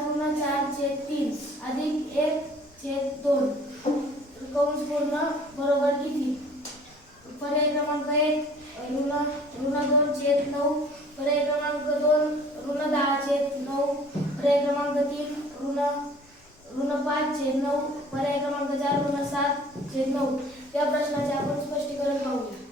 5 × 4/3 अधिक 1/2 कंस पूर्ण बरोबर किती? पर्याय क्रमांक 1 ऋण 2/9, पर्याय क्रमांक 2 ऋण 10/9, पर्याय क्रमांक 3 ऋण 5/9, पर्याय क्रमांक 4 ऋण 7/9. या प्रश्नाचे आपण स्पष्टीकरण पाहूया.